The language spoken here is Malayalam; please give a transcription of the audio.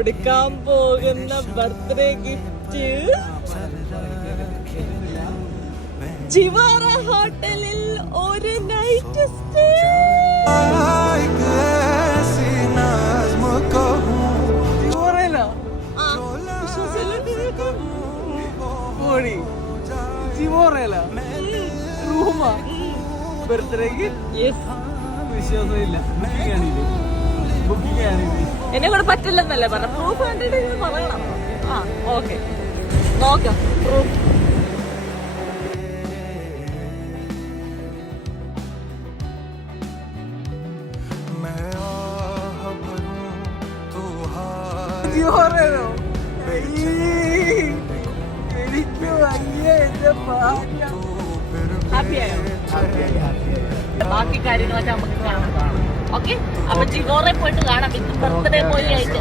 കൊടുക്കാൻ പോകുന്ന ബർത്ത്ഡേ ഗിഫ്റ്റ് ജിവാറ ഹോട്ടലിൽ ഒരു നൈറ്റ് സ്റ്റേ. എന്നെ കൂടെ പറ്റില്ലെന്നല്ലേ പറഞ്ഞ പ്രൂഫ് കണ്ടിട്ട് പറയണം. ആ ഓക്കെ നോക്കാം പ്രൂഫ്. ബാക്കി കാര്യങ്ങളൊക്കെ നമുക്ക് കാണാം. ഓക്കെ, അപ്പൊ ജിഗോറെ പോയിട്ട് കാണാം. ബർത്ത്ഡേ പോലെ ആയിട്ട്